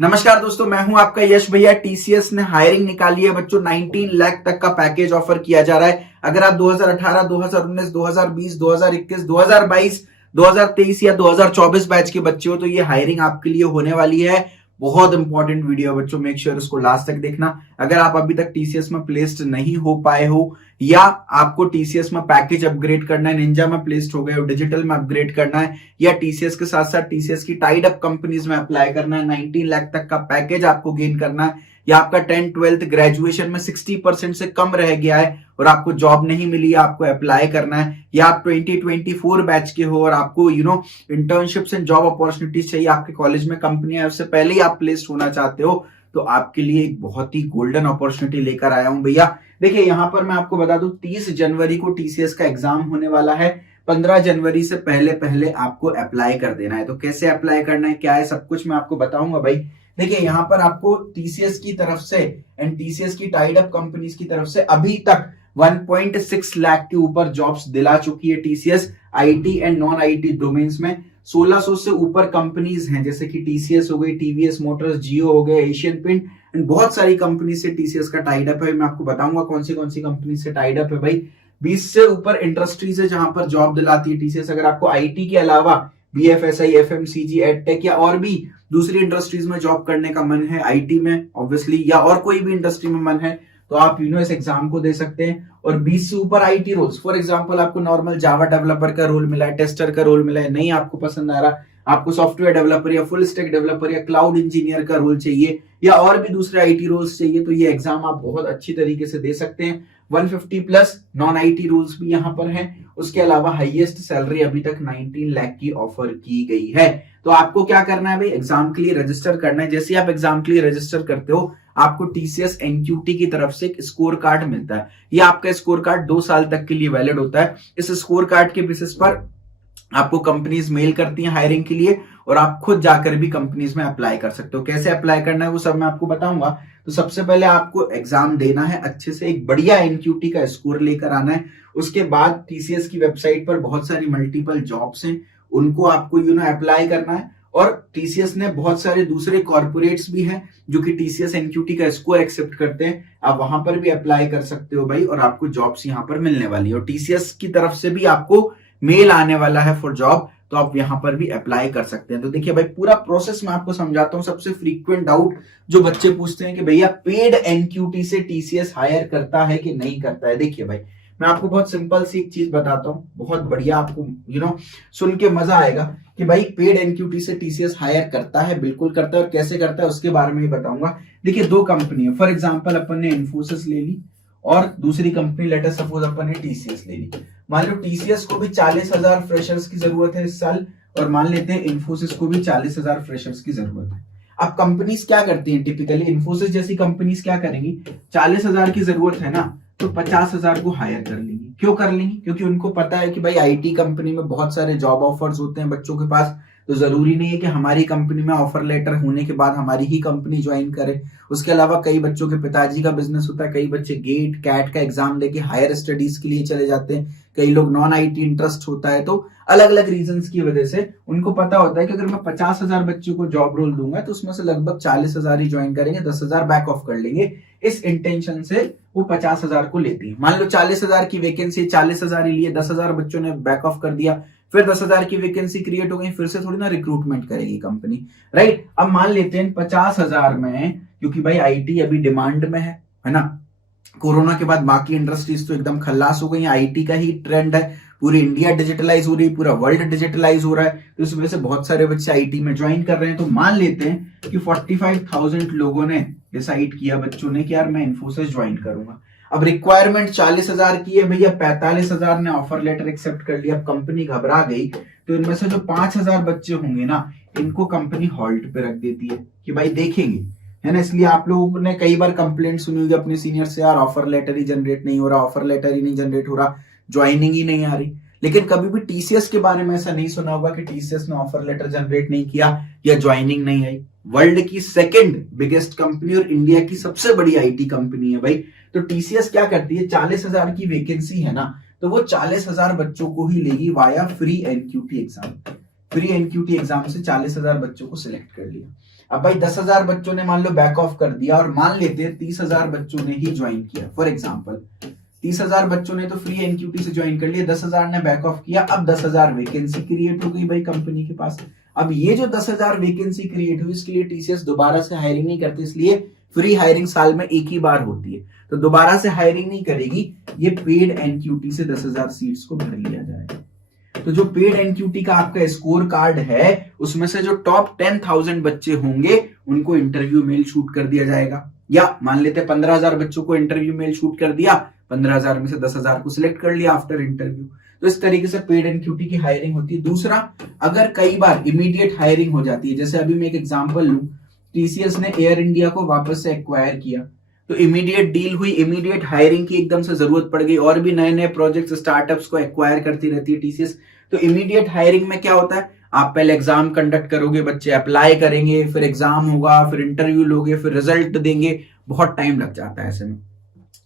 नमस्कार दोस्तों, मैं हूं आपका यश भैया। टीसीएस ने हायरिंग निकाली है बच्चों। 19 लाख तक का पैकेज ऑफर किया जा रहा है। अगर आप 2018, 2019, 2020, 2021, 2022, 2023 या 2024 बैच के बच्चे हो तो ये हायरिंग आपके लिए होने वाली है। बहुत इंपॉर्टेंट वीडियो है बच्चों, मेक श्योर इसको लास्ट तक देखना। अगर आप अभी तक टीसीएस में प्लेस्ड नहीं हो पाए हो या आपको टीसीएस में पैकेज अपग्रेड करना है, निंजा में प्लेस्ड हो गए हो, डिजिटल में अपग्रेड करना है या टीसीएस के साथ साथ टीसीएस की टाइड अप कंपनीज में अप्लाई करना है, 19 लाख तक का पैकेज आपको गेन करना है, या आपका 10th 12th ग्रेजुएशन में 60% से कम रह गया है और आपको जॉब नहीं मिली, आपको अप्लाई करना है, या आप 2024 बैच के हो और आपको इंटर्नशिप्स एंड जॉब अपॉर्चुनिटीज चाहिए, आपके कॉलेज में कंपनी है उससे पहले ही आप प्लेस्ड होना चाहते हो, तो आपके लिए एक बहुत ही गोल्डन अपॉर्चुनिटी लेकर आया हूं भैया। देखिए यहां पर मैं आपको बता दूं 30 जनवरी को टीसीएस का एग्जाम होने वाला है। 15 जनवरी से पहले पहले आपको अप्लाई कर देना है। तो कैसे अप्लाई करना है, क्या है, सब कुछ मैं आपको बताऊंगा भाई। देखिए यहाँ पर आपको टीसीएस की तरफ से एंड टीसीएस की टाइड अप कंपनीज की तरफ से अभी तक 1.6 लाख के ऊपर जॉब्स दिला चुकी है TCS, IT and non IT domains में। 1600 से ऊपर कंपनीज हैं, जैसे कि टीसीएस हो गई, टीवीएस मोटर्स, जियो हो गए, एशियन पेंट एंड बहुत सारी कंपनी से टीसीएस का टाइड अप है। मैं आपको बताऊंगा कौन सी कंपनी से टाइड अप है भाई। 20 से ऊपर इंडस्ट्रीज है जहां पर जॉब दिलाती है टीसीएस। अगर आपको आईटी के अलावा बीएफएसआई, एफएमसीजी, एडटेक या और भी दूसरी इंडस्ट्रीज में जॉब करने का मन है, आईटी में ऑब्वियसली, या और कोई भी इंडस्ट्री में मन है, तो आप इस एग्जाम को दे सकते हैं। और 20 से ऊपर आईटी रोल्स, फॉर एग्जांपल आपको नॉर्मल जावा डेवलपर का रोल मिला है, टेस्टर का रोल मिला है, नहीं आपको पसंद आ रहा, आपको सॉफ्टवेयर डेवलपर या फुल स्टैक डेवलपर या क्लाउड इंजीनियर का रोल चाहिए या और भी दूसरे आईटी रोल्स चाहिए, तो ये एग्जाम आप बहुत अच्छी तरीके से दे सकते हैं। 150 प्लस नॉन आईटी रोल्स भी यहाँ पर हैं। उसके अलावा हाईएस्ट सैलरी अभी तक 19 लाख की ऑफर की गई है। तो आपको क्या करना है भाई, एग्जाम के लिए रजिस्टर करना है। जैसे आप एग्जाम के लिए रजिस्टर करते हो आपको टीसीएस एनक्यूटी की तरफ से एक स्कोर कार्ड मिलता है। ये आपका स्कोर कार्ड 2 साल तक के लिए वैलिड होता है। इस स्कोर कार्ड के बेसिस पर आपको कंपनीज मेल करती हैं हायरिंग के लिए और आप खुद जाकर भी कंपनीज में अप्लाई कर सकते हो। कैसे अप्लाई करना है वो सब मैं आपको बताऊंगा। तो सबसे पहले आपको एग्जाम देना है, अच्छे से एक बढ़िया एनक्यूटी का स्कोर लेकर आना है। उसके बाद टीसीएस की वेबसाइट पर बहुत सारी मल्टीपल जॉब्स हैं, उनको आपको अप्लाई करना है। और टीसीएस ने बहुत सारे दूसरे कॉर्पोरेट्स भी हैं जो कि टीसीएस एनक्यूटी का स्कोर एक्सेप्ट करते हैं, आप वहां पर भी अप्लाई कर सकते हो भाई, और आपको जॉब्स यहां पर मिलने वाली है। और टीसीएस की तरफ से भी आपको मेल आने वाला है फॉर जॉब, तो आप यहां पर भी अप्लाई कर सकते हैं। तो देखिए भाई पूरा प्रोसेस मैं आपको समझाता हूं। सबसे फ्रीक्वेंट डाउट जो बच्चे पूछते हैं कि भैया पेड एनक्यूटी से टीसीएस हायर करता है कि नहीं करता है। देखिए भाई मैं आपको बहुत सिंपल सी एक चीज बताता हूं, बहुत बढ़िया, आपको सुन के मजा आएगा कि भाई पेड एनक्यूटी से टीसीएस हायर करता है, बिल्कुल करता है। और कैसे करता है उसके बारे में ही बताऊंगा। देखिए 2 कंपनी है, फॉर एग्जाम्पल अपन ने इन्फोसिस ले ली और दूसरी कंपनी लेटर सपोज अपन ने टीसीएस ले ली। मान लो टीसीएस को भी 40,000 फ्रेशर्स की जरूरत है इस साल, और मान लेते हैं इन्फोसिस को भी 40,000 फ्रेशर्स की जरूरत है। अब कंपनीज क्या करती हैं टिपिकली, इन्फोसिस जैसी कंपनीज क्या करेंगी, 40,000 की जरूरत है ना तो 50,000 को हायर कर लेंगी। क्यों कर लेंगी, क्योंकि उनको पता है कि भाई आईटी कंपनी में बहुत सारे जॉब ऑफर्स होते हैं बच्चों के पास, तो जरूरी नहीं है कि हमारी कंपनी में ऑफर लेटर होने के बाद हमारी ही कंपनी ज्वाइन करे। उसके अलावा कई बच्चों के पिताजी का बिजनेस होता है, कई बच्चे गेट कैट का एग्जाम देके हायर स्टडीज के लिए चले जाते हैं, कई लोग नॉन आईटी इंटरेस्ट होता है, तो अलग अलग रीजंस की वजह से उनको पता होता है कि अगर मैं 50,000 बच्चों को जॉब रोल दूंगा तो उसमें से लगभग 40,000 ही ज्वाइन करेंगे, 10,000 बैक ऑफ कर लेंगे। इस इंटेंशन से वो 50,000 को लेती है। मान लो 40,000 की वैकेंसी, 40,000 ही लिए, 10,000 बच्चों ने बैक ऑफ कर दिया, फिर 10,000 की वैकेंसी क्रिएट हो गई, फिर से थोड़ी ना रिक्रूटमेंट करेगी कंपनी, राइट। अब मान लेते हैं 50,000 में, क्योंकि भाई आईटी अभी डिमांड में है ना, कोरोना के बाद बाकी इंडस्ट्रीज तो एकदम खल्लास हो गई है, आईटी का ही ट्रेंड है, पूरी इंडिया डिजिटलाइज हो रही है, पूरा वर्ल्ड डिजिटलाइज हो रहा है, तो इस वजह से बहुत सारे बच्चे आईटी में ज्वाइन कर रहे हैं। तो मान लेते हैं कि 45,000 लोगों ने डिसाइड किया, बच्चों ने, कि यार मैं इन्फोसिस ज्वाइन करूंगा। अब रिक्वायरमेंट 40,000 की है भैया, 45,000 ने ऑफर लेटर एक्सेप्ट कर लिया। अब कंपनी घबरा गई तो इनमें से जो 5,000 बच्चे होंगे ना, इनको कंपनी हॉल्ट पे रख देती है कि भाई देखेंगे, है ना। इसलिए आप लोगों ने कई बार कंप्लेंट सुनी होगी अपने सीनियर से, यार ऑफर लेटर ही जनरेट नहीं हो रहा, ऑफर लेटर ही नहीं जनरेट हो रहा, ज्वाइनिंग ही नहीं आ रही। लेकिन कभी भी टीसीएस के बारे में ऐसा नहीं सुना होगा कि टीसीएस ने ऑफर लेटर जनरेट नहीं किया या ज्वाइनिंग नहीं आई। वर्ल्ड की 2nd बिगेस्ट कंपनी और इंडिया की सबसे बड़ी आईटी कंपनी है भाई। तो टीसीएस क्या करती है, 40,000 की वैकेंसी है ना, तो वो 40,000 बच्चों को ही लेगी via free NQT exam. Free NQT exam से 40,000 बच्चों को सिलेक्ट कर लिया। अब भाई 10,000 बच्चों ने मान लो बैक ऑफ कर दिया और मान लेते हैं 30,000 बच्चों ने ही ज्वाइन किया फॉर एग्जाम्पल, 30,000 बच्चों ने तो फ्री एनक्यूटी से ज्वाइन कर लिया, 10,000 ने बैक ऑफ किया, अब 10,000 वैकेंसी क्रिएट हो गई भाई कंपनी के पास। अब ये जो 10,000 वैकेंसी क्रिएट हुई इसके लिए टीसीएस दोबारा से हायरिंग नहीं करती, इसलिए फ्री हायरिंग साल में एक ही बार होती है, तो दोबारा से हायरिंग नहीं करेगी, ये पेड एनक्यूटी से 10,000 सीट्स को भर लिया जाएगा। तो जो पेड एनक्यूटी का आपका स्कोर कार्ड है उसमें से जो टॉप 10,000 बच्चे होंगे उनको इंटरव्यू मेल शूट कर दिया जाएगा, या मान लेते 15,000 बच्चों को इंटरव्यू मेल शूट कर दिया, 15,000 में से 10,000 को सिलेक्ट कर लिया आफ्टर इंटरव्यू। तो इस तरीके से पेड एनक्यूटी की हायरिंग होती है। दूसरा, अगर कई बार इमीडिएट हायरिंग हो जाती है, जैसे अभी मैं एक एग्जांपल लूं, टीसीएस ने एयर इंडिया को वापस से एक्वायर किया, तो इमीडिएट डील हुई, इमीडिएट हायरिंग की एकदम से जरूरत पड़ गई, और भी नए नए प्रोजेक्ट्स स्टार्टअप्स को एक्वायर करती रहती है टीसीएस। तो इमीडिएट हायरिंग में क्या होता है, आप पहले एग्जाम कंडक्ट करोगे, बच्चे अप्लाई करेंगे, फिर एग्जाम होगा, फिर इंटरव्यू लोगे, फिर रिजल्ट देंगे, बहुत टाइम लग जाता है ऐसे में।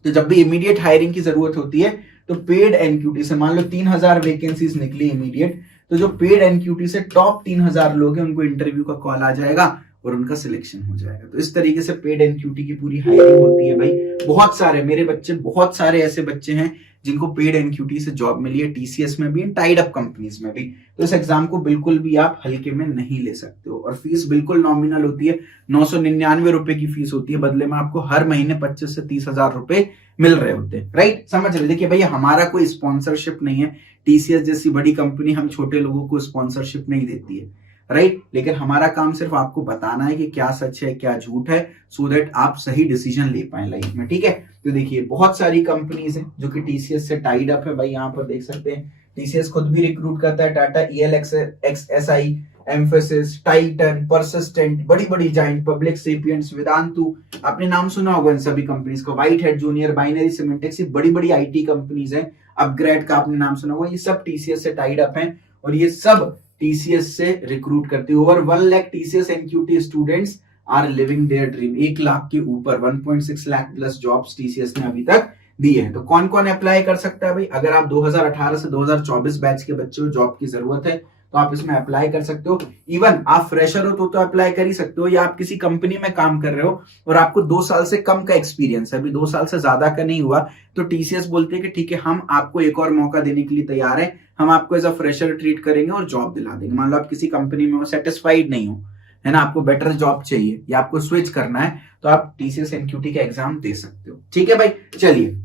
तो जब भी इमीडिएट हायरिंग की जरूरत होती है तो पेड एनक्यूटी से, मान लो 3,000 वैकेंसीज निकली इमीडिएट, तो जो पेड एनक्यूटी से टॉप 3,000 लोग हैं उनको इंटरव्यू का कॉल आ जाएगा और उनका सिलेक्शन हो जाएगा। तो इस तरीके से पेड एनक्यूटी की पूरी हायरिंग होती है भाई। बहुत सारे मेरे बच्चे, बहुत सारे ऐसे बच्चे हैं जिनको पेड एनक्यूटी से जॉब मिली है, टीसीएस में भी, टाइड अप कंपनीज में भी। तो इस एग्जाम को बिल्कुल भी आप हल्के में नहीं ले सकते हो, और फीस बिल्कुल नॉमिनल होती है, 999 रुपए की फीस होती है, बदले में आपको हर महीने 25 से 30,000 रुपए मिल रहे होते हैं, राइट। समझ रहे, देखिए भैया हमारा कोई स्पॉन्सरशिप नहीं है, टीसीएस जैसी बड़ी कंपनी हम छोटे लोगों को स्पॉन्सरशिप नहीं देती है, राइट। लेकिन हमारा काम सिर्फ आपको बताना है कि क्या सच है क्या झूठ है, सो दैट आप सही डिसीजन ले पाए लाइफ में, ठीक है। तो देखिए बहुत सारी कंपनीज हैं जो कि टीसीएस से टाइड अप है भाई, यहाँ पर देख सकते हैं टीसीएस खुद भी रिक्रूट करता है, Tata, ELXI, emphasis, Titan, persistent, बड़ी बड़ी जाइंट, पब्लिक सेपियंस, वेदांतु, आपने नाम सुना होगा इन सभी कंपनीज को, व्हाइट हेड जूनियर, बाइनरी, सिमेंटेक्स, बड़ी बड़ी आईटी कंपनीज हैं, अपग्रेड का आपने नाम सुना होगा, ये सब टीसीएस से टाइड अप हैं और ये सब टीसीएस से रिक्रूट करते हैं। Over 1 lakh TCS NQT students are living their dream, 1 lakh के ऊपर 1.6 लाख प्लस जॉब्स टीसीएस ने अभी तक दिए हैं। तो कौन कौन अप्लाई कर सकता है भाई, अगर आप 2018 से 2024 बैच के बच्चे हो, जॉब की जरूरत है तो आप इसमें अप्लाई कर सकते हो। इवन आप फ्रेशर हो तो अप्लाई कर ही सकते हो, या आप किसी कंपनी में काम कर रहे हो और आपको 2 साल से कम का एक्सपीरियंस है, अभी 2 साल से ज्यादा का नहीं हुआ, तो टीसीएस बोलते हैं कि ठीक है हम आपको एक और मौका देने के लिए तैयार है, हम आपको एज अ फ्रेशर ट्रीट करेंगे और जॉब दिला देंगे। मान लो आप किसी कंपनी में सेटिस्फाइड नहीं हो, है ना, आपको बेटर जॉब चाहिए या आपको स्विच करना है, तो आप टीसीएस एनक्यूटी का एग्जाम दे सकते हो, ठीक है भाई। चलिए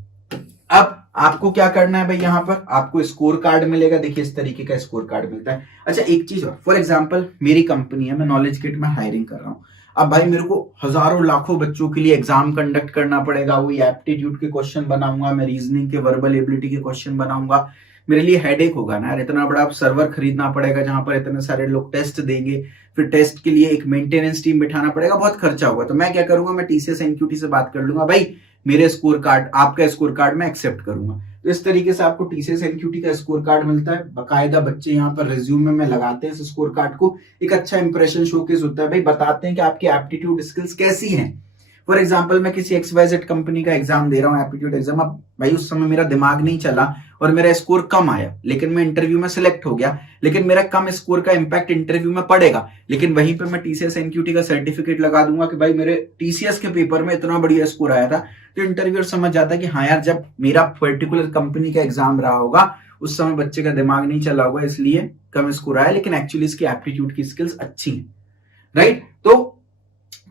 अब आपको क्या करना है भाई, यहाँ पर आपको स्कोर कार्ड मिलेगा, देखिए इस तरीके का स्कोर कार्ड मिलता है। अच्छा एक चीज और, फॉर एग्जांपल मेरी कंपनी है, मैं नॉलेज किट में हायरिंग कर रहा हूँ, अब भाई मेरे को हजारों लाखों बच्चों के लिए एग्जाम कंडक्ट करना पड़ेगा, वही एप्टीट्यूड के क्वेश्चन बनाऊंगा मैं, रीजनिंग के, वर्बल एबिलिटी के क्वेश्चन बनाऊंगा, मेरे लिए हेडेक होगा ना यार, इतना बड़ा सर्वर खरीदना पड़ेगा जहां पर इतने सारे लोग टेस्ट देंगे, फिर टेस्ट के लिए एक मेंटेनेंस टीम बिठाना पड़ेगा, बहुत खर्चा होगा। तो मैं क्या करूंगा, मैं टीसीएस एनक्यूटी से बात कर लूंगा, भाई मेरे स्कोर कार्ड, आपका स्कोर कार्ड मैं एक्सेप्ट करूंगा। तो इस तरीके से आपको टीसीएस एनक्यूटी का स्कोर कार्ड मिलता है, बकायदा बच्चे यहाँ पर रिज्यूमे में लगाते हैं इस स्कोर कार्ड को, एक अच्छा इंप्रेशन शोकेस होता है भाई, बताते हैं कि आपकी एप्टीट्यूड स्किल्स कैसी हैं। फॉर एग्जाम्पल मैं किसी XYZ कंपनी का एग्जाम दे रहा हूँ, एप्टीट्यूड एग्जाम, अब भाई उस समय मेरा दिमाग नहीं चला और मेरा स्कोर कम आया, लेकिन मैं इंटरव्यू में सिलेक्ट हो गया, लेकिन मेरा कम स्कोर का इंपैक्ट इंटरव्यू में पड़ेगा, लेकिन वहीं पे मैं टीसीएस एनक्यूटी का सर्टिफिकेट लगा दूंगा कि भाई मेरे टीसीएस के पेपर में इतना बढ़िया स्कोर आया था, तो इंटरव्यूअर समझ जाता है कि हाँ यार जब मेरा पर्टिकुलर कंपनी का एग्जाम रहा होगा उस समय बच्चे का दिमाग नहीं चला होगा, इसलिए कम स्कोर आया, लेकिन एक्चुअली इसकी एप्टीट्यूड की स्किल्स अच्छी है, राइट। तो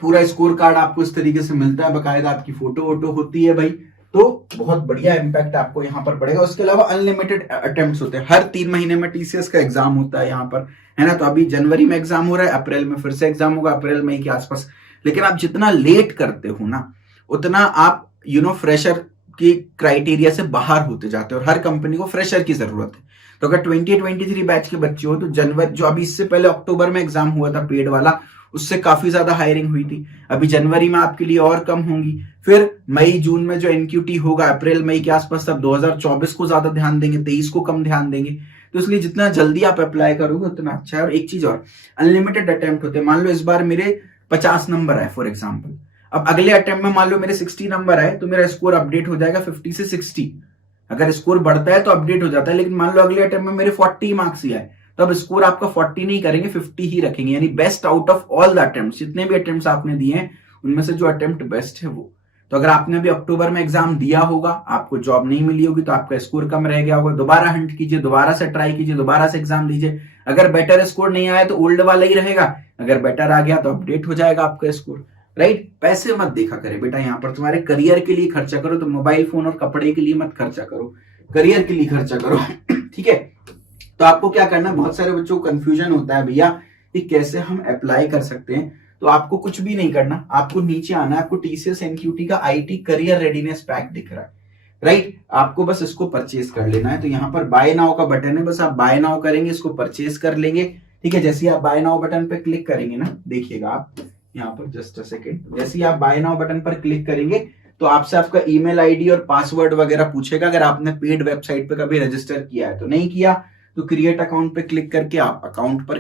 पूरा स्कोर कार्ड आपको इस तरीके से मिलता है, बकायदा आपकी फोटो वोटो होती है भाई, तो बहुत बढ़िया इंपैक्ट आपको यहाँ पर पड़ेगा। उसके अलावा अनलिमिटेड अटेम्प्ट्स होते हैं, हर 3 महीने में टीसीएस का एग्जाम होता है यहाँ पर, है ना। तो अभी जनवरी में एग्जाम हो रहा है, अप्रैल में फिर से एग्जाम होगा, अप्रैल मई के आसपास। लेकिन आप जितना लेट करते हो ना उतना आप फ्रेशर की क्राइटेरिया से बाहर होते जाते हो, और हर कंपनी को फ्रेशर की जरूरत है। तो अगर 2023 बैच के बच्चे हो तो जनवरी, जो अभी इससे पहले अक्टूबर में एग्जाम हुआ था पेड वाला, उससे काफी ज्यादा हायरिंग हुई थी, अभी जनवरी में आपके लिए और कम होंगी, फिर मई जून में जो एनक्यूटी होगा अप्रैल मई के आसपास, तब 2024 को ज्यादा ध्यान देंगे, 23 को कम ध्यान देंगे। तो इसलिए जितना जल्दी आप अप्लाई करोगे उतना अच्छा है। और एक चीज और, अनलिमिटेड अटेम्प्ट होते हैं, मान लो इस बार मेरे 50 नंबर आए फॉर एग्जाम्पल, अब अगले अटेम्प्ट में मान लो मेरे 60 नंबर आए, तो मेरा स्कोर अपडेट हो जाएगा 50 से 60, अगर स्कोर बढ़ता है तो अपडेट हो जाता है, लेकिन मान लो अगले अटेम्प्ट में मेरे 40 मार्क्स ही आए तब स्कोर आपका 40 नहीं करेंगे, 50 ही रखेंगे, यानी best out of all the attempt, जितने भी अटेम्प्ट आपने दिए हैं उनमें से जो अटेम्प्ट बेस्ट है वो। तो अगर आपने अभी अक्टूबर में एग्जाम दिया होगा, आपको जॉब नहीं मिली होगी तो आपका स्कोर कम रह गया होगा, दोबारा हंट कीजिए, दोबारा से ट्राई कीजिए, दोबारा से एग्जाम दीजिए। अगर बेटर स्कोर नहीं आया तो ओल्ड वाला ही रहेगा, अगर बेटर आ गया तो अपडेट हो जाएगा आपका स्कोर, राइट। पैसे मत देखा करे बेटा, यहाँ पर तुम्हारे करियर के लिए खर्चा करो, तो मोबाइल फोन और कपड़े के लिए मत खर्चा करो, करियर के लिए खर्चा करो, ठीक है। तो आपको क्या करना है, बहुत सारे बच्चों को कंफ्यूजन होता है भैया कि कैसे हम अप्लाई कर सकते हैं। तो आपको कुछ भी नहीं करना, आपको नीचे आना है, आपको टीसीएस एनक्यूटी का आईटी करियर रेडीनेस पैक दिख रहा है, राइट। आपको बस इसको परचेज कर लेना है। तो यहाँ पर बाय नाउ का बटन है, बस आप बाय नाउ करेंगे, इसको परचेज कर लेंगे, ठीक है। जैसे ही आप बाय नाउ बटन पे क्लिक करेंगे ना, देखिएगा आप यहाँ पर जस्ट अ सेकेंड, जैसे ही आप बाय नाउ बटन पर क्लिक करेंगे तो आपसे आपका ईमेल आईडी और पासवर्ड वगैरह पूछेगा। अगर आपने पेड वेबसाइट पे कभी रजिस्टर किया है, तो नहीं किया तो क्रिएट अकाउंट पे क्लिक करके आप अकाउंट पर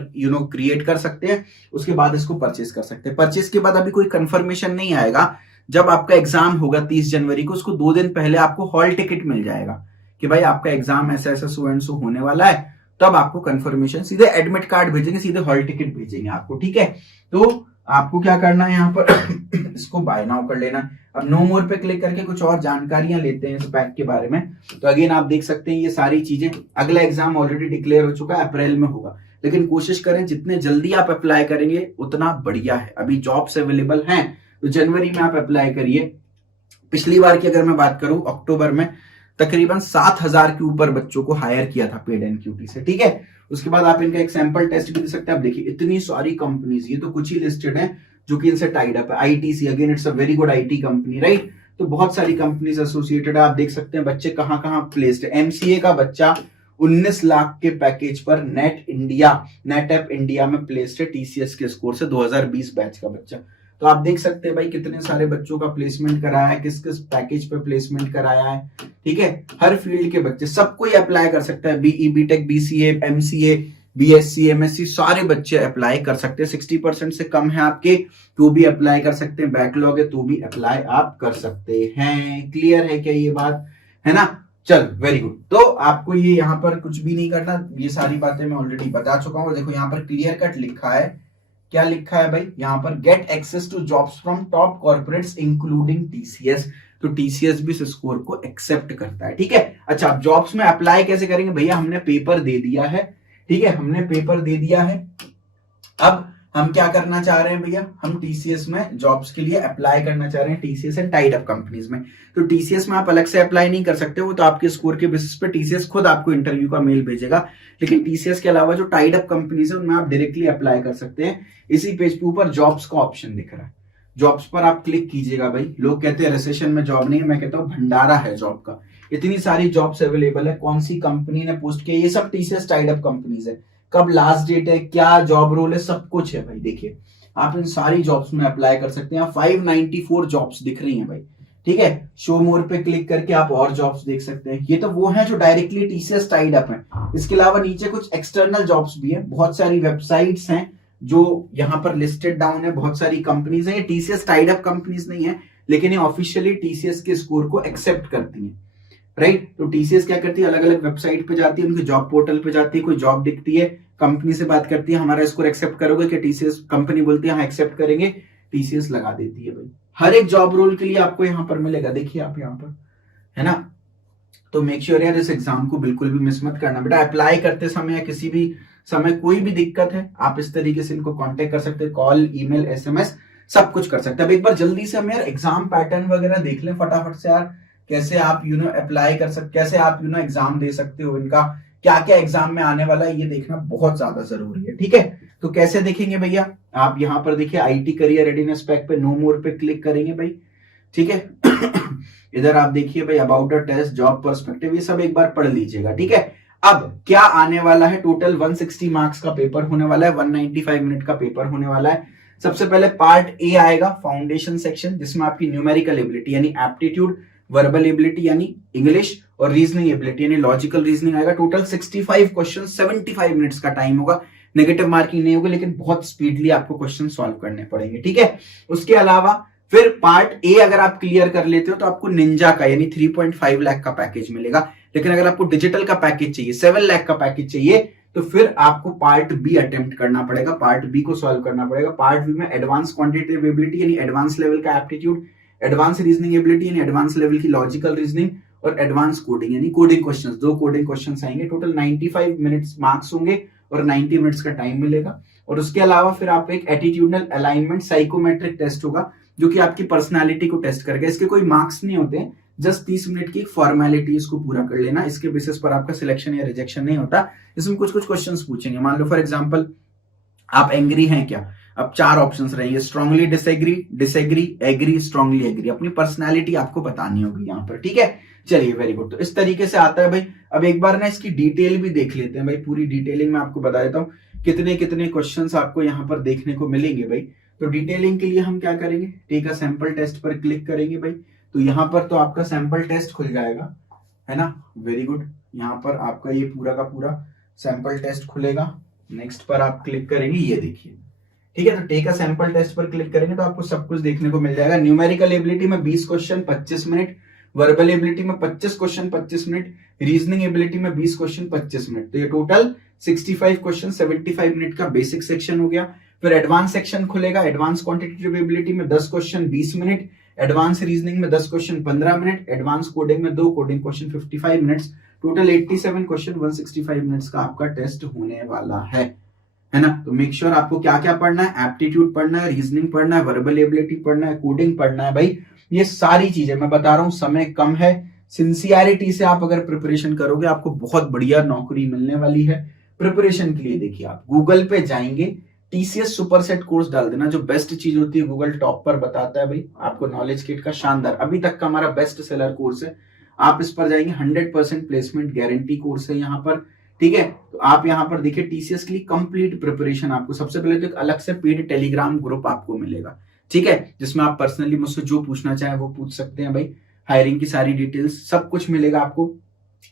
क्रिएट कर सकते हैं। उसके बाद इसको परचेज कर सकते हैं। परचेज के बाद अभी कोई कंफर्मेशन नहीं आएगा। जब आपका एग्जाम होगा 30 जनवरी को, उसको 2 दिन पहले आपको हॉल टिकट मिल जाएगा कि भाई आपका एग्जाम ऐसा ऐसा सो एंड सो होने वाला है। तब आपको कंफर्मेशन, सीधे एडमिट कार्ड भेजेंगे, सीधे हॉल टिकट भेजेंगे आपको, ठीक है। तो आपको क्या करना है, यहाँ पर इसको बाय नाउ कर लेना। अब नो मोर पे क्लिक करके कुछ और जानकारियां लेते हैं इस पैक के बारे में। तो अगेन आप देख सकते हैं ये सारी चीजें। अगला एग्जाम ऑलरेडी डिक्लेयर हो चुका है, अप्रैल में होगा, लेकिन कोशिश करें जितने जल्दी आप अप्लाई करेंगे उतना बढ़िया है। अभी जॉब्स अवेलेबल हैं, तो जनवरी में आप अप्लाई करिए। पिछली बार की अगर मैं बात करूं, अक्टूबर में तकरीबन 7,000 के ऊपर बच्चों को हायर किया था पेड एनक्यूटी से, ठीक है। उसके बाद आप इनका एक सैंपल टेस्ट भी दे सकते हैं। आप देखिए इतनी सारी कंपनीज, ये तो कुछ ही लिस्टेड है जो कि इनसे टाइड अप है। ITC, again it's a very good IT company, right. तो बहुत सारी कंपनीज एसोसिएटेड है। आप देख सकते हैं बच्चे कहां कहां प्लेस्ड है। एमसीए का बच्चा 19 लाख के पैकेज पर नेट ऐप इंडिया में प्लेस्ड है, टीसीएस के स्कोर से, 2020 बैच का बच्चा। तो आप देख सकते हैं भाई कितने सारे बच्चों का प्लेसमेंट कराया है, किस किस पैकेज पे प्लेसमेंट कराया है, ठीक है। हर फील्ड के बच्चे, सब कोई अप्लाई कर सकता है। BE, BTech, BCA, MCA, BSc, MSc, सारे बच्चे अप्लाई कर सकते हैं। 60% से कम है आपके तो भी अप्लाई कर सकते हैं। बैकलॉग है तो भी अप्लाई आप कर सकते हैं। क्लियर है क्या ये बात, है ना। चल वेरी गुड। तो आपको ये यहाँ पर कुछ भी नहीं करना, ये सारी बातें मैं ऑलरेडी बता चुका हूँ। देखो यहाँ पर क्लियर कट लिखा है, क्या लिखा है भाई यहाँ पर, get access to jobs from top corporates including TCS. तो टीसीएस भी इस स्कोर को एक्सेप्ट करता है, ठीक है। अच्छा, आप जॉब्स में अप्लाई कैसे करेंगे भैया, हमने पेपर दे दिया है, ठीक है, हमने पेपर दे दिया है। अब हम क्या करना चाह रहे हैं भैया, हम टीसीएस में जॉब्स के लिए अप्लाई करना चाह रहे हैं, TCS and tied up companies में। तो टीसीएस में आप अलग से अप्लाई नहीं कर सकते, वो तो आपके स्कोर के बेसिस पे टीसीएस खुद आपको इंटरव्यू का मेल भेजेगा। लेकिन टीसीएस के अलावा जो टाइड अप कंपनीज है उनमें आप डायरेक्टली अप्लाई कर सकते हैं। इसी पेज पे ऊपर जॉब्स का ऑप्शन दिख रहा है, जॉब्स पर आप क्लिक कीजिएगा। भाई लोग कहते हैं रिसेशन में जॉब नहीं है, मैं कहता हूँ भंडारा है जॉब का। इतनी सारी जॉब्स अवेलेबल है, कौन सी कंपनी ने पोस्ट किया, ये सब टीसीएस टाइड अप कंपनीज है, कब लास्ट डेट है, क्या जॉब रोल है, सब कुछ है भाई। देखिए आप इन सारी जॉब्स में अप्लाई कर सकते हैं। 594 जॉब्स दिख रही हैं भाई, ठीक है। शो मोर पे क्लिक करके आप और जॉब्स देख सकते हैं। ये तो वो हैं जो डायरेक्टली टीसीएस टाइड अप है। इसके अलावा नीचे कुछ एक्सटर्नल जॉब्स भी है, बहुत सारी वेबसाइट्स हैं जो यहाँ पर लिस्टेड डाउन है, बहुत सारी कंपनीज हैं। ये टीसीएस टाइड अप कंपनीज नहीं है, लेकिन ये ऑफिशियली टीसीएस के स्कोर को एक्सेप्ट करती हैं, राइट। तो टीसीएस क्या करती है, अलग अलग वेबसाइट पे जाती है, उनके जॉब पोर्टल पे जाती है, कोई जॉब दिखती है, कंपनी से बात करती है, हमारा स्कोर एक्सेप्ट करोगे कि टीसीएस, कंपनी बोलती है हाँ एक्सेप्ट करेंगे, टीसीएस लगा देती है भाई। हर एक जॉब रोल के लिए आपको यहाँ पर मिलेगा, देखिए आप यहाँ पर, है ना। तो मेक श्योर यार इस एग्जाम को बिल्कुल भी मिस मत करना बेटा। अप्लाई करते समय या किसी भी समय कोई भी दिक्कत है, आप इस तरीके से इनको कांटेक्ट कर सकते हैं, कॉल, ईमेल, एसएमएस, सब कुछ कर सकते हैं। अब एक बार जल्दी से हम यार एग्जाम पैटर्न वगैरह देख लें फटाफट से यार, कैसे आप अप्लाई कर सकते, कैसे आप एग्जाम दे सकते हो, इनका क्या क्या एग्जाम में आने वाला है ये देखना बहुत ज्यादा जरूरी है, ठीक है। तो कैसे देखेंगे भैया, आप यहाँ पर देखिए आईटी करियर रेडीनेस पैक पे नो मोर पे क्लिक करेंगे भाई, ठीक है। इधर आप देखिए भाई about the test, job perspective, ये सब एक बार पढ़ लीजिएगा, ठीक है। अब क्या आने वाला है, टोटल 160 मार्क्स का पेपर होने वाला है, 195 मिनट का पेपर होने वाला है। सबसे पहले पार्ट ए आएगा, फाउंडेशन सेक्शन, जिसमें आपकी न्यूमेरिकल एबिलिटी यानी एप्टीट्यूड, वर्बल एबिलिटी यानी इंग्लिश, और रीजनिंग एबिलिटी यानी लॉजिकल रीजनिंग आएगा। टोटल 65 क्वेश्चन, 75 मिनट्स का टाइम होगा। नेगेटिव मार्किंग नहीं होगी, लेकिन बहुत स्पीडली आपको क्वेश्चन सॉल्व करने पड़ेंगे, ठीक है। उसके अलावा फिर पार्ट ए अगर आप क्लियर कर लेते हो तो आपको निंजा का यानी 3.5 लाख का पैकेज मिलेगा। लेकिन अगर आपको डिजिटल का पैकेज चाहिए, 7 लाख का पैकेज चाहिए, तो फिर आपको पार्ट बी अटेम्प्ट करना पड़ेगा, पार्ट बी को सॉल्व करना पड़ेगा। पार्ट बी में एडवांस क्वांटिटेटिव एबिलिटी यानी एडवांस लेवल का एप्टीट्यूड, एडवांस रीजनिंग एबिलिटी यानी एडवांस लेवल की लॉजिकल रीजनिंग, और एडवांस कोडिंग यानी कोडिंग क्वेश्चंस, 2 कोडिंग क्वेश्चंस आएंगे। टोटल 95 मिनट्स मार्क्स होंगे और 90 मिनट्स का टाइम मिलेगा। और उसके अलावा फिर आप एक एटीट्यूडनल अलाइनमेंट साइकोमेट्रिक टेस्ट होगा जो कि आपकी पर्सनालिटी को टेस्ट करेगा। इसके कोई मार्क्स नहीं होते हैं, जस्ट 30 मिनट की एक फॉर्मेलिटी, इसको पूरा कर लेना। इसके बेसिस पर आपका सिलेक्शन या रिजेक्शन नहीं होता। इसमें कुछ कुछ क्वेश्चंस पूछेंगे। मान लो फॉर एग्जांपल आप एंग्री हैं क्या, अब 4 ऑप्शंस रहेंगे, strongly disagree, disagree, agree, strongly agree. अपनी पर्सनालिटी आपको बतानी होगी यहाँ पर, ठीक है। चलिए वेरी गुड। तो इस तरीके से आता है भाई। अब एक बार ना इसकी डिटेल भी देख लेते हैं भाई, पूरी डिटेलिंग में आपको बता देता हूँ कितने कितने क्वेश्चंस आपको यहाँ पर देखने को मिलेंगे भाई। तो डिटेलिंग के लिए हम क्या करेंगे, टेक अ सैंपल टेस्ट पर क्लिक करेंगे भाई। तो यहाँ पर तो आपका सैंपल टेस्ट खुल जाएगा, है ना, वेरी गुड। यहाँ पर आपका ये पूरा का पूरा सैंपल टेस्ट खुलेगा। नेक्स्ट पर आप क्लिक करेंगे, ये देखिए, ठीक है। तो टेक अ सैंपल टेस्ट पर क्लिक करेंगे तो आपको सब कुछ देखने को मिल जाएगा। न्यूमेरिकल एबिलिटी में 20 क्वेश्चन 25 मिनट, वर्बल एबिलिटी में 25 क्वेश्चन 25 मिनट, रीजनिंग एबिलिटी में 20 क्वेश्चन 25 मिनट। तो ये टोटल 65 क्वेश्चन 75 मिनट का बेसिक सेक्शन हो गया। फिर एडवांस सेक्शन खुलेगा। एडवांस क्वांटिटेटिव एबिलिटी में 10 क्वेश्चन 20 मिनट, एडवांस रीजनिंग में 10 क्वेश्चन 15 मिनट, एडवांस कोडिंग में 2 coding question 55 minutes. Total 87 question 165 minutes का आपका टेस्ट होने वाला है ना। तो मेक श्योर आपको क्या क्या पढ़ना है, एप्टीट्यूड पढ़ना है, रीजनिंग पढ़ना है, वर्बल एबिलिटी पढ़ना है, कोडिंग पढ़ना है भाई। ये सारी चीजें मैं बता रहा हूं, समय कम है, सिंसियरिटी से आप अगर प्रिपरेशन करोगे आपको बहुत बढ़िया नौकरी मिलने वाली है। प्रिपरेशन के लिए देखिए, आप गूगल पे जाएंगे, टीसीएस सुपरसेट कोर्स डाल देना। जो बेस्ट चीज होती है गूगल टॉप पर बताता है भाई आपको, नॉलेज किट का शानदार, अभी तक का हमारा बेस्ट सेलर कोर्स है। आप इस पर जाएंगे, 100% प्लेसमेंट गारंटी कोर्स है यहाँ पर, ठीक है। तो आप यहाँ पर देखिए टीसीएस के लिए कंप्लीट प्रिपरेशन, आपको सबसे पहले तो एक अलग से पेड टेलीग्राम ग्रुप आपको मिलेगा, ठीक है, जिसमें आप पर्सनली मुझसे जो पूछना चाहे वो पूछ सकते हैं भाई। हायरिंग की सारी डिटेल्स सब कुछ मिलेगा आपको।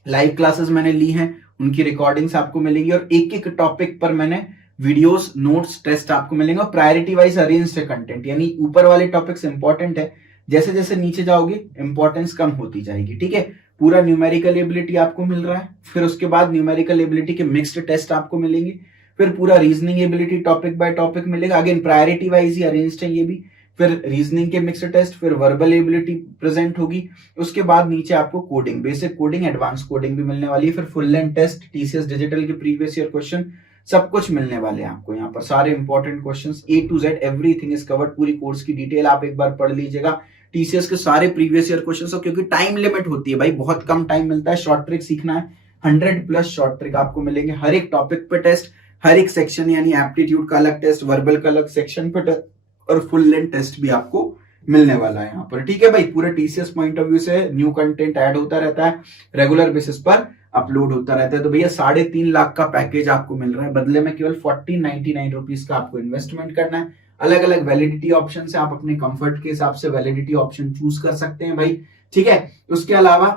लाइव क्लासेस मैंने ली हैं, उनकी रिकॉर्डिंग्स आपको मिलेंगी, और एक एक टॉपिक पर मैंने वीडियोस, नोट्स, टेस्ट आपको मिलेंगे। और प्रायोरिटी वाइज अरेंज्ड है कंटेंट, यानी ऊपर वाले टॉपिक्स इंपॉर्टेंट है, जैसे जैसे नीचे जाओगे इंपॉर्टेंस कम होती जाएगी, ठीक है। पूरा न्यूमेरिकल एबिलिटी आपको मिल रहा है, फिर उसके बाद न्यूमेरिकल एबिलिटी के मिक्स्ड टेस्ट आपको मिलेंगे, फिर पूरा reasoning ability topic by topic मिलेगा। अगेन प्रायोरिटी वाइज ही अरेंज्ड है ये भी। फिर रीजनिंग के मिक्स्ड टेस्ट, फिर वर्बल एबिलिटी प्रेजेंट होगी। उसके बाद नीचे आपको coding, basic coding, advance coding भी मिलने वाली है। फिर full length test, TCS digital के प्रीवियस ईयर क्वेश्चन, सब कुछ मिलने वाले हैं आपको यहाँ पर। सारे important questions A to Z everything is covered. पूरी कोर्स की डिटेल आप एक बार पढ़ लीजिएगा, टीसीएस के सारे प्रीवियस ईयर क्वेश्चंस। क्योंकि टाइम लिमिट होती है भाई, बहुत कम टाइम मिलता है, शॉर्ट ट्रिक सीखना है, 100+ शॉर्ट ट्रिक आपको मिलेंगे। हर एक टॉपिक पे टेस्ट, हर एक सेक्शन, यानी एप्टीट्यूड का अलग टेस्ट, वर्बल का अलग सेक्शन पे टेस्ट, और फुल लेंथ टेस्ट भी आपको मिलने वाला है यहाँ पर, ठीक है भाई। पूरे टीसीएस पॉइंट ऑफ व्यू से न्यू कंटेंट ऐड होता रहता है, रेगुलर बेसिस पर अपलोड होता रहता है। तो भैया 3.5 लाख का पैकेज आपको मिल रहा है, बदले में केवल 1499 रुपीज का आपको इन्वेस्टमेंट करना है। अलग अलग वैलिडिटी ऑप्शन है, आप अपने कंफर्ट के हिसाब से वैलिडिटी ऑप्शन चूज कर सकते हैं भाई, ठीक है। उसके अलावा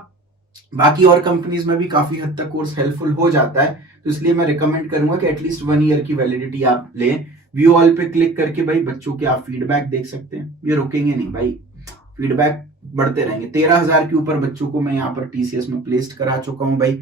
बाकी और कंपनीज में भी काफी हद तक कोर्स हेल्पफुल हो जाता है, तो इसलिए मैं रिकमेंड करूंगा कि एटलीस्ट 1 ईयर की वैलिडिटी आप लें। व्यू ऑल पे क्लिक करके भाई बच्चों के आप फीडबैक देख सकते हैं, ये रुकेंगे नहीं भाई, फीडबैक बढ़ते रहेंगे। 13,000 के ऊपर बच्चों को मैं यहाँ पर टीसीएस में प्लेस्ड करा चुका हूँ भाई,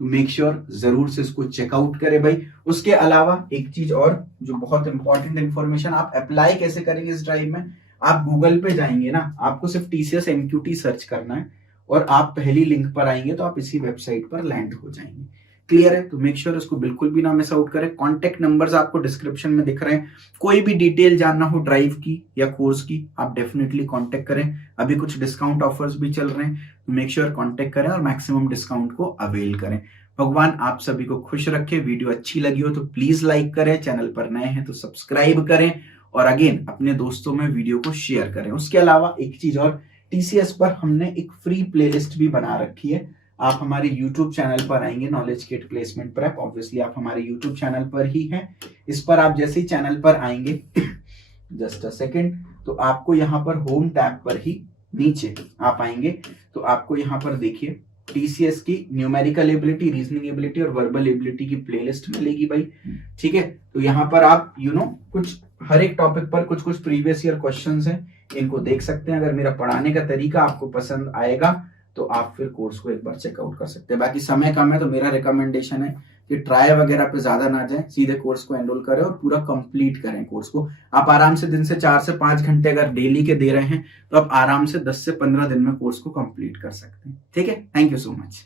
तो मेक श्योर जरूर से इसको चेकआउट करें भाई। उसके अलावा एक चीज और जो बहुत इंपॉर्टेंट इंफॉर्मेशन, आप अप्लाई कैसे करेंगे इस ड्राइव में, आप गूगल पे जाएंगे ना, आपको सिर्फ टीसीएस एमक्यूटी सर्च करना है और आप पहली लिंक पर आएंगे तो आप इसी वेबसाइट पर लैंड हो जाएंगे। क्लियर है? तो मेक श्योर इसको बिल्कुल भी ना मिस आउट करें। कॉन्टेक्ट नंबर्स आपको डिस्क्रिप्शन में दिख रहे हैं, कोई भी डिटेल जानना हो ड्राइव की या कोर्स की आप डेफिनेटली कॉन्टेक्ट करें। अभी कुछ डिस्काउंट ऑफर्स भी चल रहे हैं, तो मेक श्योर कॉन्टेक्ट करें और मैक्सिमम डिस्काउंट को अवेल करें। भगवान आप सभी को खुश रखे। वीडियो अच्छी लगी हो तो प्लीज लाइक करें, चैनल पर नए हैं तो सब्सक्राइब करें, और अगेन अपने दोस्तों में वीडियो को शेयर करें। उसके अलावा एक चीज और, टीसीएस पर हमने एक फ्री प्लेलिस्ट भी बना रखी है। आप हमारे YouTube चैनल पर आएंगे, knowledge kit placement prep, obviously आप हमारे YouTube चैनल पर ही हैं। इस पर आप जैसे ही चैनल पर आएंगे जस्ट अ सेकेंड, तो आपको यहाँ पर होम टैब पर ही नीचे आप आएंगे तो आपको यहाँ पर देखिए टीसीएस की न्यूमेरिकल एबिलिटी, रीजनिंग एबिलिटी और वर्बल एबिलिटी की प्लेलिस्ट मिलेगी भाई, ठीक है। तो यहाँ पर आप कुछ हर एक टॉपिक पर कुछ कुछ प्रीवियस ईयर क्वेश्चंस हैं, इनको देख सकते हैं। अगर मेरा पढ़ाने का तरीका आपको पसंद आएगा तो आप फिर कोर्स को एक बार चेकआउट कर सकते हैं। बाकी समय कम है तो मेरा रिकमेंडेशन है कि ट्राई वगैरह पे ज्यादा ना जाए, सीधे कोर्स को एनरोल करें और पूरा कंप्लीट करें कोर्स को। आप आराम से दिन से 4 से 5 घंटे अगर डेली के दे रहे हैं तो आप आराम से 10 से 15 दिन में कोर्स को कंप्लीट कर सकते हैं। ठीक है, थैंक यू सो मच।